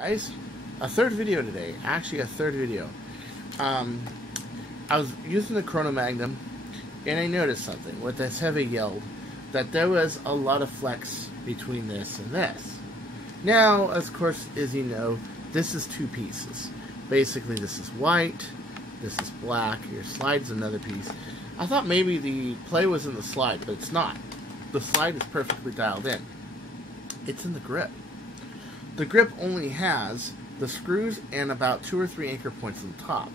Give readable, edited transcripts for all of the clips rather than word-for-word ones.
Guys, a third video today. Actually, a third video. I was using the Chrono Magnum, and I noticed something with this heavy yield, that there was a lot of flex between this and this. Now, of course, as you know, this is two pieces. Basically, this is white, this is black, your slide's another piece. I thought maybe the play was in the slide, but it's not. The slide is perfectly dialed in. It's in the grip. The grip only has the screws and about 2 or 3 anchor points on the top.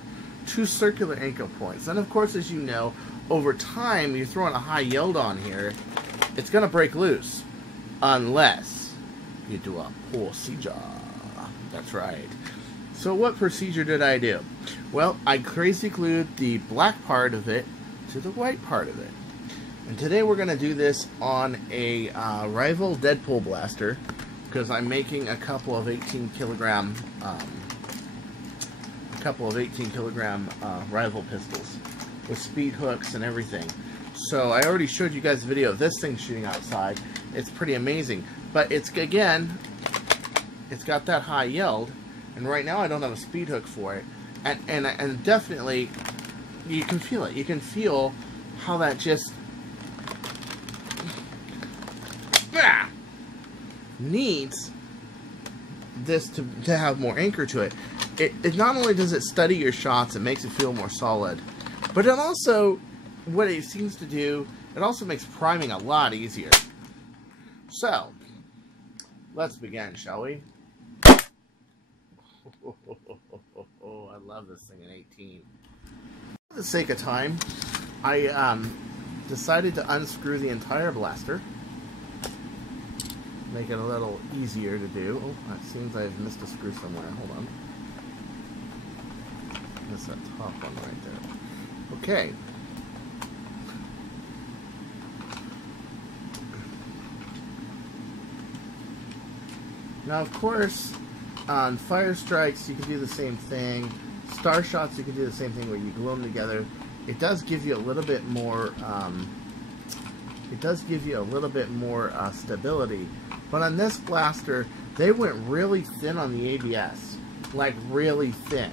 2 circular anchor points. And of course, as you know, over time, you're throwing a high yield on here, it's going to break loose. Unless you do a procedure. That's right. So what procedure did I do? Well, I crazy glued the black part of it to the white part of it. And today we're going to do this on a rival Deadpool blaster, because I'm making a couple of 18 kilogram rival pistols with speed hooks and everything. So I already showed you guys a video of this thing shooting outside. It's pretty amazing, but it's got that high yield, and right now I don't have a speed hook for it, and definitely you can feel it. You can feel how that just needs this to have more anchor to it. It not only does it steady your shots, it makes it feel more solid, but it also, what it seems to do, it also makes priming a lot easier. So, let's begin, shall we? Oh, I love this thing in 18. For the sake of time, I decided to unscrew the entire blaster. Make it a little easier to do. Oh, it seems I've missed a screw somewhere. Hold on. That's that top one right there. Okay. Now, of course, on Fire Strikes, you can do the same thing. Star Shots, you can do the same thing where you glue them together. It does give you a little bit more. Stability. But on this blaster, they went really thin on the ABS, like really thin.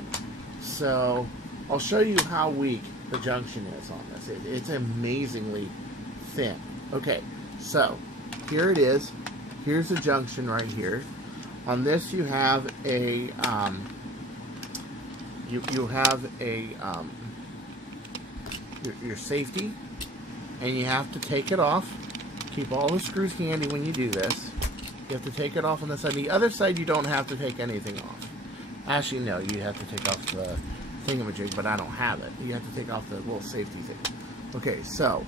So I'll show you how weak the junction is on this. It's amazingly thin. Okay, so here it is. Here's the junction right here. On this, you have a your safety, and you have to take it off. Keep all the screws handy when you do this. You have to take it off on this side. The other side, you don't have to take anything off. Actually, no, you have to take off the thingamajig, but I don't have it. You have to take off the little safety thing. Okay, so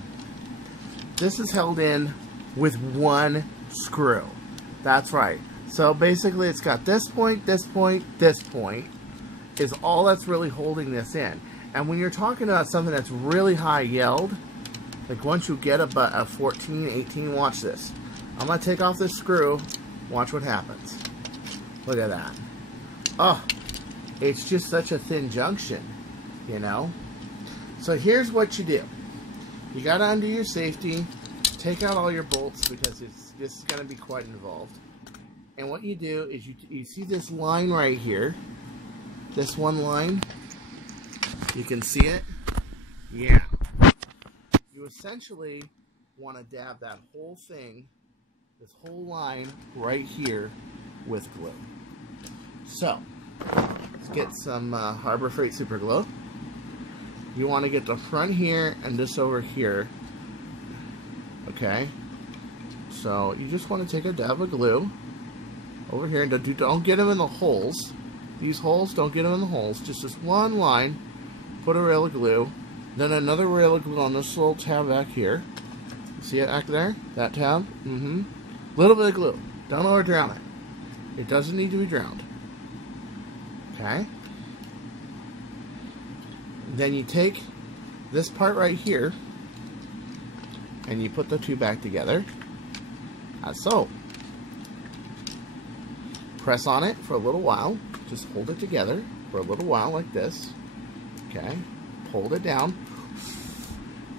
this is held in with one screw. That's right. So basically, it's got this point, this point, this point is all that's really holding this in. And when you're talking about something that's really high yield, like once you get about a 14, 18, watch this. I'm going to take off this screw. Watch what happens. Look at that. Oh, it's just such a thin junction, you know? So here's what you do. You got to undo your safety. Take out all your bolts because this is going to be quite involved. And what you do is you see this line right here. This one line. You can see it. Yeah. You essentially want to dab that whole thing, this whole line right here with glue. So, let's get some Harbor Freight Super Glue. You want to get the front here and this over here. Okay? So, you just want to take a dab of glue over here, and don't get them in the holes. These holes, don't get them in the holes. Just this one line. Put a rail of glue. Then another rail of glue on this little tab back here. See it back there? That tab? Little bit of glue. Don't over drown it. It doesn't need to be drowned. Okay? Then you take this part right here and you put the two back together. As so. Press on it for a little while. Just hold it together for a little while like this. Okay? Hold it down.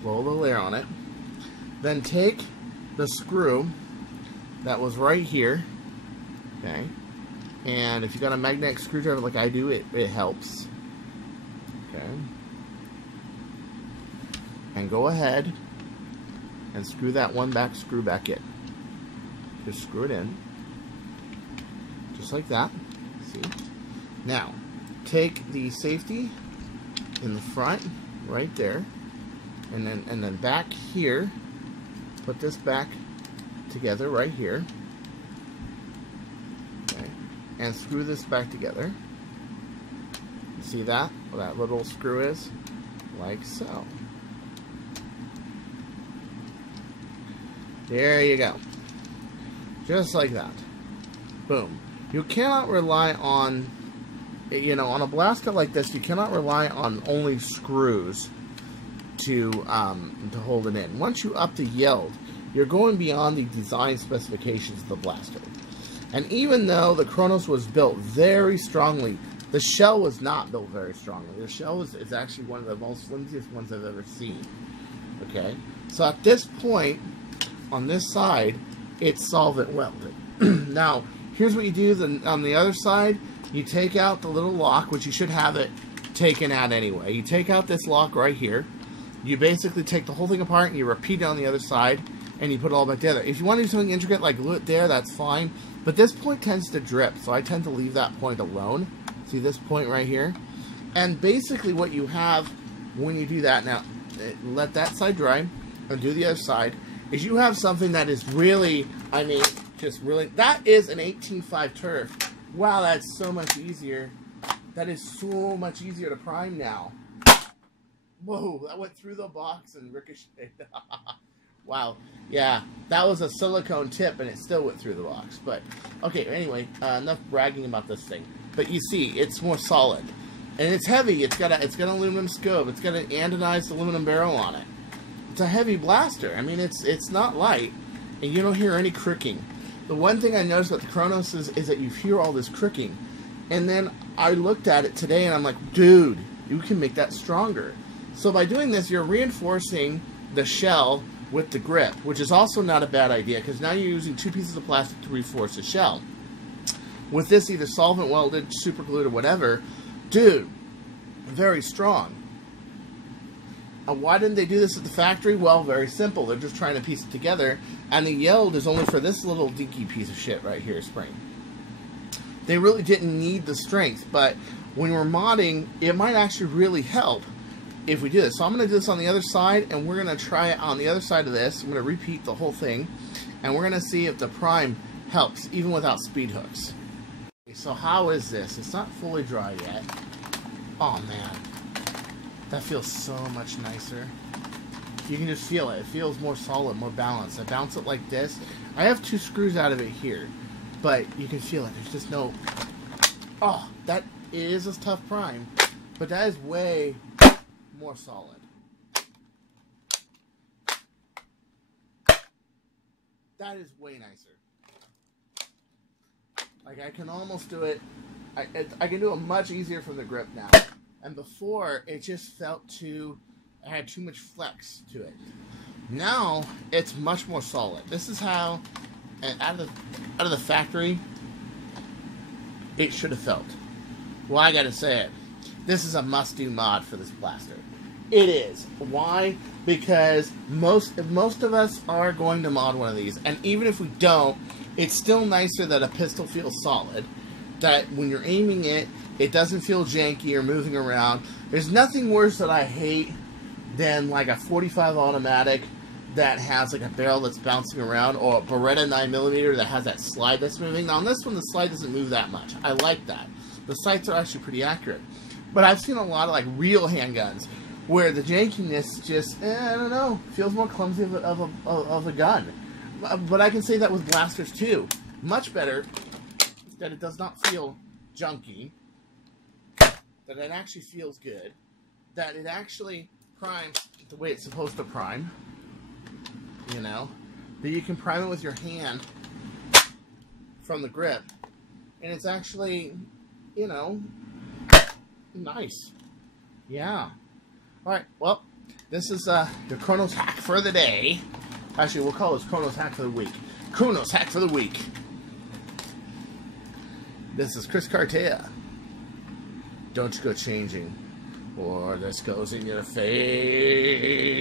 Blow the layer on it. Then take the screw that was right here. Okay? And if you got a magnetic screwdriver like I do, it helps. Okay. And go ahead and screw that one screw back in. Just screw it in. Just like that. See? Now, take the safety in the front, right there, and then back here, put this back together right here. Okay. And screw this back together. See that? Where that little screw is? Like so. There you go. Just like that. Boom. You cannot rely on, you know, on a blaster like this, you cannot rely on only screws to hold it in. Once you up the yield, you're going beyond the design specifications of the blaster. And even though the Kronos was built very strongly, the shell was not built very strongly. The shell is actually one of the most flimsiest ones I've ever seen. Okay? So at this point, on this side, it's solvent welded. Now, here's what you do on the other side. You take out the little lock, which you should have it taken out anyway. You take out this lock right here. You basically take the whole thing apart and you repeat it on the other side, and you put it all back together. If you want to do something intricate like glue it there, that's fine. But this point tends to drip, so I tend to leave that point alone. See this point right here? And basically what you have when you do that, now let that side dry and do the other side, is you have something that is really, I mean, just really, that is an 18.5 turf. Wow, that's so much easier. That is so much easier to prime now. Whoa, that went through the box and ricocheted. Wow, yeah, that was a silicone tip and it still went through the box. But, okay, anyway, enough bragging about this thing. But you see, it's more solid. And it's heavy. It's got an aluminum scope. It's got an anodized aluminum barrel on it. It's a heavy blaster. I mean, it's not light, and you don't hear any cricking. The one thing I noticed about the Kronos is that you hear all this cricking. And then I looked at it today, and I'm like, dude, you can make that stronger. So by doing this, you're reinforcing the shell with the grip, which is also not a bad idea, because now you're using two pieces of plastic to reinforce the shell. With this either solvent welded, super glued, or whatever, dude, very strong. Why didn't they do this at the factory? Well, very simple. They're just trying to piece it together, and the yield is only for this little dinky piece of shit right here, spring. They really didn't need the strength, but when we're modding, it might actually really help if we do this. So I'm going to do this on the other side, and we're going to try it on the other side of this. I'm going to repeat the whole thing, and we're going to see if the prime helps, even without speed hooks. Okay, so how is this? It's not fully dry yet. Oh, man. That feels so much nicer. You can just feel it. It feels more solid, more balanced. I bounce it like this. I have two screws out of it here, but you can feel it. There's just no... Oh, that is a tough prime, but that is way more solid. That is way nicer. Like, I can almost do it... I can do it much easier from the grip now. And before, it just felt too... I had too much flex to it. Now, it's much more solid. This is how, out of the factory, it should have felt. Well, I gotta say it. This is a must-do mod for this blaster. It is. Why? Because most of us are going to mod one of these. And even if we don't, it's still nicer that a pistol feels solid. That when you're aiming it, it doesn't feel janky or moving around. There's nothing worse that I hate than like a 45 automatic that has like a barrel that's bouncing around, or a Beretta 9mm that has that slide that's moving. Now on this one, the slide doesn't move that much. I like that. The sights are actually pretty accurate. But I've seen a lot of like real handguns where the jankiness just, I don't know, feels more clumsy of a gun. But I can say that with blasters too. Much better that it does not feel junky, that it actually feels good, that it actually primes the way it's supposed to prime, you know, that you can prime it with your hand from the grip, and it's actually, you know, nice. Yeah. Alright, well, this is your Kronos Hack for the day. Actually, we'll call this Kronos Hack for the week. Kronos Hack for the week. This is Chris Cartea. Don't you go changing, or this goes in your face.